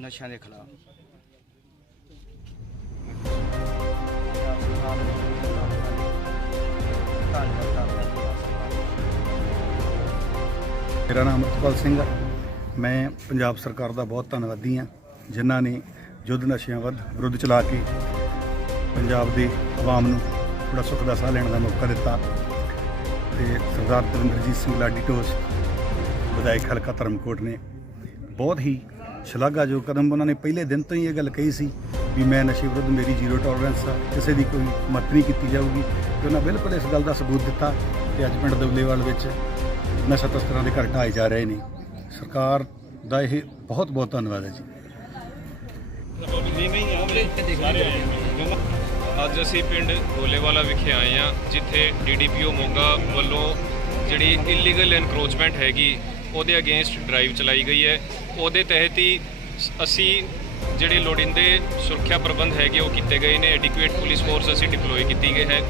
ਨਸ਼ਿਆਂ ਦੇ ਖਿਲਾਫ। ਮੇਰਾ ਨਾਮ ਅਮਰਪਾਲ ਸਿੰਘ ਹੈ ਮੈਂ ਪੰਜਾਬ ਸਰਕਾਰ ਦਾ ਬਹੁਤ ਧੰਨਵਾਦੀ ਹਾਂ, ਜਿਨ੍ਹਾਂ ਨੇ ਯੁੱਧ ਨਸ਼ਿਆਂ ਵੱਧ ਵਿਰੁੱਧ ਚਲਾ ਕੇ ਪੰਜਾਬ ਦੇ ਆਵਾਮ ਨੂੰ ਥੋੜਾ ਸੁੱਖ ਦਾ ਸਾਹ ਲੈਣ ਦਾ ਮੌਕਾ ਦਿੱਤਾ। ਤੇ ਸਰਦਾਰ ਤਰਿੰਦਰਜੀਤ ਸਿੰਘ ਲਾਡੀ ਟੋਸ ਵਿਧਾਇਕ ਹਲਕਾ ਧਰਮਕੋਟ ਨੇ ਬਹੁਤ ਹੀ ਸ਼ਲਾਘਾਯੋਗ ਕਦਮ ਉਹਨਾਂ ਨੇ ਪਹਿਲੇ ਦਿਨ ਤੋਂ ਹੀ ਇਹ ਗੱਲ ਕਹੀ ਸੀ ਵੀ ਮੈਂ ਨਸ਼ੇ ਵਿਰੁੱਧ ਮੇਰੀ ਜ਼ੀਰੋ ਟੋਲਰੈਂਸ ਆ, ਕਿਸੇ ਦੀ ਕੋਈ ਮਦਦ ਨਹੀਂ ਕੀਤੀ ਜਾਊਗੀ। ਤੇ ਉਹਨਾਂ ਬਿਲਕੁਲ ਇਸ ਗੱਲ ਦਾ ਸਬੂਤ ਦਿੱਤਾ ਕਿ ਅੱਜ ਪਿੰਡ ਦਵਲੇਵਾਲ ਵਿੱਚ ਨਸ਼ਾ ਤਸਕਰਾਂ ਦੇ ਘਰ ਢਾਏ ਜਾ ਰਹੇ ਨੇ। ਸਰਕਾਰ ਦਾ ਇਹ ਬਹੁਤ ਬਹੁਤ ਧੰਨਵਾਦ ਹੈ ਜੀ। ਅੱਜ ਅਸੀਂ ਪਿੰਡ ਗੋਲੇਵਾਲਾ ਵਿਖੇ ਆਏ ਹਾਂ, ਜਿੱਥੇ ਡੀਡੀਪੀਓ ਮੋਗਾ ਵੱਲੋਂ ਜਿਹੜੀ ਇਲੀਗਲ ਐਨਕਰੋਚਮੈਂਟ ਹੈਗੀ ਉਹਦੇ ਅਗੇਂਸਟ ਡਰਾਈਵ ਚਲਾਈ ਗਈ ਹੈ। ਉਹਦੇ ਤਹਿਤ ਹੀ ਅਸੀਂ ਜਿਹੜੇ ਲੋੜੀਂਦੇ ਸੁਰੱਖਿਆ ਪ੍ਰਬੰਧ ਹੈਗੇ ਉਹ ਕੀਤੇ ਗਏ ਨੇ। ਐਡਿਕੁਏਟ ਪੁਲਿਸ ਫੋਰਸ ਅਸੀਂ ਡਿਪਲੋਏ ਕੀਤੀ ਗਈ ਹੈ।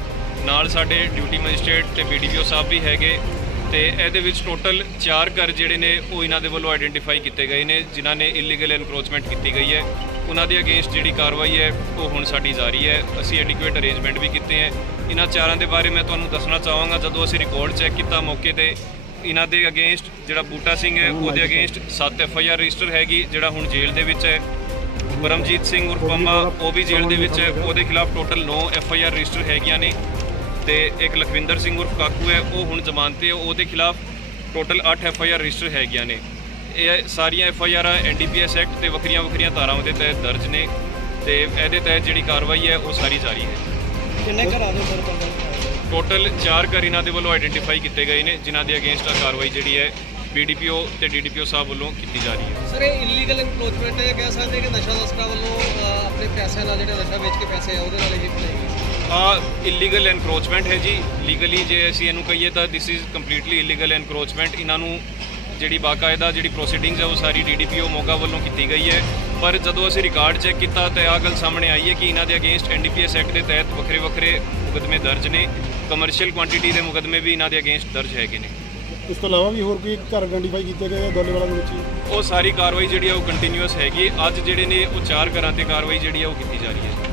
ਨਾਲ ਸਾਡੇ ਡਿਊਟੀ ਮੈਜਿਸਟ੍ਰੇਟ ਤੇ ਬੀਡੀਪੀਓ ਸਾਹਿਬ ਵੀ ਹੈਗੇ। ਤੇ ਇਹਦੇ ਵਿੱਚ ਟੋਟਲ 4 ਘਰ ਜਿਹੜੇ ਨੇ ਉਹ ਇਹਨਾਂ ਦੇ ਵੱਲੋਂ ਆਇਡੈਂਟੀਫਾਈ ਕੀਤੇ ਗਏ ਨੇ, ਜਿਨ੍ਹਾਂ ਨੇ ਇਲੀਗਲ ਐਨਕਰੋਚਮੈਂਟ ਕੀਤੀ ਗਈ ਹੈ। ਉਹਨਾਂ ਦੇ ਅਗੇਂਸਟ ਜਿਹੜੀ ਕਾਰਵਾਈ ਹੈ, ਉਹ ਹੁਣ ਸਾਡੀ ਜਾਰੀ ਹੈ। ਅਸੀਂ ਐਡਿਕੁਏਟ ਅਰੇਂਜਮੈਂਟ ਵੀ ਕੀਤੇ ਹੈ। ਇਹਨਾਂ ਚਾਰਾਂ ਦੇ ਬਾਰੇ ਮੈਂ ਤੁਹਾਨੂੰ ਦੱਸਣਾ ਚਾਹਾਂਗਾ। ਜਦੋਂ ਅਸੀਂ ਰਿਕਾਰਡ ਚੈੱਕ ਕੀਤਾ ਮੌਕੇ ਤੇ ਇਹਨਾਂ ਦੇ ਅਗੇਂਸਟ ਜਿਹੜਾ ਬੂਟਾ ਸਿੰਘ ਹੈ ਉਹਦੇ against 7 F I R register ਹੈਗੀ ਜਿਹੜਾ ਹੁਣ ਜੇਲ੍ਹ ਦੇ ਵਿੱਚ ਹੈ। ਪਰਮਜੀਤ ਸਿੰਘ ਉਰਫ ਪੰਮਾ ਉਹ ਵੀ ਜੇਲ੍ਹ ਦੇ ਵਿੱਚ ਹੈ। ਉਹਦੇ ਖਿਲਾਫ total 9 F I R register ਹੈਗੀਆਂ ਨੇ ਤੇ ਇੱਕ ਲਖਵਿੰਦਰ ਸਿੰਘ ਉਰਫ ਕਾਕੂ ਹੈ ਉਹ ਹੁਣ ਜ਼ਮਾਨਤ ਤੇ ਹੈ, ਉਹਦੇ ਖਿਲਾਫ total 8 F I R register ਹੈਗੀਆਂ ਨੇ। ਇਹ ਸਾਰੀਆਂ F I R N D P S Act ਤੇ ਵੱਖਰੀਆਂ ਵੱਖਰੀਆਂ ਧਾਰਾਵਾਂ ਦੇ ਤਹਿਤ ਦਰਜ ਨੇ ਤੇ ਇਹਦੇ ਤਹਿਤ ਜਿਹੜੀ ਕਾਰਵਾਈ ਹੈ ਉਹ ਸਾਰੀ ਜਾਰੀ ਹੈ। ਕਿੰਨੇ ਘਰਾਂ ਦੇ ਸਰ ਟੋਟਲ 4 ਘਰ ਇਹਨਾਂ ਦੇ ਵੱਲੋਂ ਆਇਡੈਂਟੀਫਾਈ ਕੀਤੇ ਗਏ ਨੇ ਜਿਨ੍ਹਾਂ ਦੇ ਅਗੇਂਸਟ ਆ ਕਾਰਵਾਈ ਜਿਹੜੀ ਹੈ ਬੀਡੀਪੀਓ ਤੇ ਡੀਡੀਪੀਓ ਸਾਹਿਬ ਵੱਲੋਂ ਕੀਤੀ ਜਾ ਰਹੀ ਹੈ। ਸਰ ਇਹ ਇਲੀਗਲ ਐਨਕਰੋਚਮੈਂਟ ਹੈ ਕਹਿ ਸਕਦੇ ਕਿ ਨਸ਼ਾ ਤਸਕਰਾਂ ਵੱਲੋਂ ਆਪਣੇ ਪੈਸਿਆਂ ਨਾਲ ਜਿਹੜੇ ਨਸ਼ਾ ਵੇਚ ਕੇ ਪੈਸੇ ਆ ਉਹਦੇ ਨਾਲ ਇਹ ਬਣਾਈ ਆ ਇਲੀਗਲ ਐਨਕਰੋਚਮੈਂਟ ਹੈ ਜੀ। ਲੀਗਲੀ ਜੇ ਅਸੀਂ ਇਹਨੂੰ ਕਹੀਏ ਤਾਂ this is completely illegal encroachment ਇਹਨਾਂ ਨੂੰ ਜਿਹੜੀ ਬਾਕਾਇਦਾ ਜਿਹੜੀ ਪ੍ਰੋਸੀਡਿੰਗਸ ਹੈ ਉਹ ਸਾਰੀ ਡੀਡੀਪੀਓ ਮੋਗਾ ਵੱਲੋਂ ਕੀਤੀ ਗਈ ਹੈ। ਪਰ ਜਦੋਂ ਅਸੀਂ ਰਿਕਾਰਡ ਚੈੱਕ ਕੀਤਾ ਤਾਂ ਆਹ ਗੱਲ ਸਾਹਮਣੇ ਆਈ ਹੈ ਕਿ ਇਹਨਾਂ ਦੇ ਅਗੇਂਸਟ ਐਨਡੀਪੀਐਸ ਐਕਟ ਦੇ ਤਹਿਤ ਵੱਖਰੇ ਵੱਖਰੇ ਮੁਕਦਮੇ ਦਰਜ ਨੇ। ਕਮਰਸ਼ੀਅਲ ਕੁਆਂਟੀਟੀ ਦੇ ਮੁਕਦਮੇ ਵੀ ਇਹਨਾਂ ਦੇ ਅਗੇਂਸਟ ਦਰਜ ਹੈਗੇ ਨੇ। ਇਸ ਤੋਂ ਇਲਾਵਾ ਵੀ ਹੋਰ ਕੋਈ ਘਰ ਆਇਡੈਂਟੀਫਾਈ ਕੀਤੇ ਗਏ ਆ ਦੋਲੇਵਾਲਾ ਦੇ ਵਿੱਚ ਹੀ? ਉਹ ਸਾਰੀ ਕਾਰਵਾਈ ਜਿਹੜੀ ਹੈ ਉਹ ਕੰਟੀਨਿਊਸ ਹੈਗੀ ਅੱਜ ਜਿਹੜੇ ਨੇ ਉਹ ਚਾਰ ਘਰਾਂ ਤੇ ਕਾਰਵਾਈ ਜਿਹੜੀ ਹੈ ਉਹ ਕੀਤੀ ਜਾ ਰਹੀ ਹੈ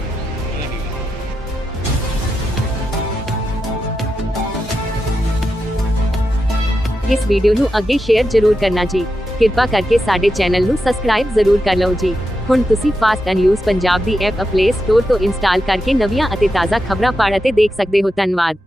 ਇਸ ਵੀਡੀਓ ਨੂੰ ਅੱਗੇ ਸ਼ੇਅਰ ਜ਼ਰੂਰ ਕਰਨਾ ਜੀ। ਕਿਰਪਾ ਕਰਕੇ ਸਾਡੇ ਚੈਨਲ ਨੂੰ ਸਬਸਕ੍ਰਾਈਬ ਜ਼ਰੂਰ ਕਰ ਲਓ ਜੀ। ਹੁਣ ਤੁਸੀਂ ਫਾਸਟ ਐਂਡ ਨਿਊਜ਼ ਪੰਜਾਬ ਦੀ ਐਪ ਪਲੇ ਸਟੋਰ ਤੋਂ ਇੰਸਟਾਲ ਕਰਕੇ ਨਵੀਆਂ ਅਤੇ ਤਾਜ਼ਾ ਖਬਰਾਂ ਪੜ੍ਹ ਅਤੇ ਦੇਖ ਸਕਦੇ ਹੋ। ਧੰਨਵਾਦ।